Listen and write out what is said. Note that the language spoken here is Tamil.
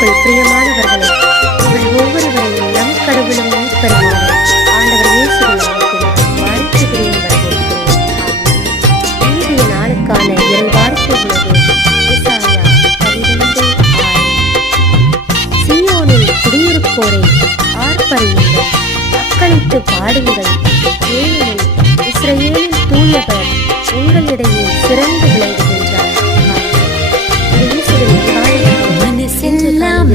கிறிஸ்துவுக்குள் பிரியமானவர்களே, உங்கள் ஒவ்வொருவரையும் நம் கடவுளும் மீட்பருமான ஆண்டவர் இயேசுவின் நாமத்தினால் வாழ்த்துகிறேன், வரவேற்கிறேன். ஆமென். இன்றைய நாளுக்கான இறை வார்த்தை உள்ளது எசாயா 12:6. சீயோனில் குடியிருப்போரை ஆர்ப்பரியுங்கள், அக்களித்து பாடுங்கள், ஏனெனில் இஸ்ரவேலின் தூயவர் உங்களிடையே சிறந்து விளங்குகின்றார். மனசெல்லாம்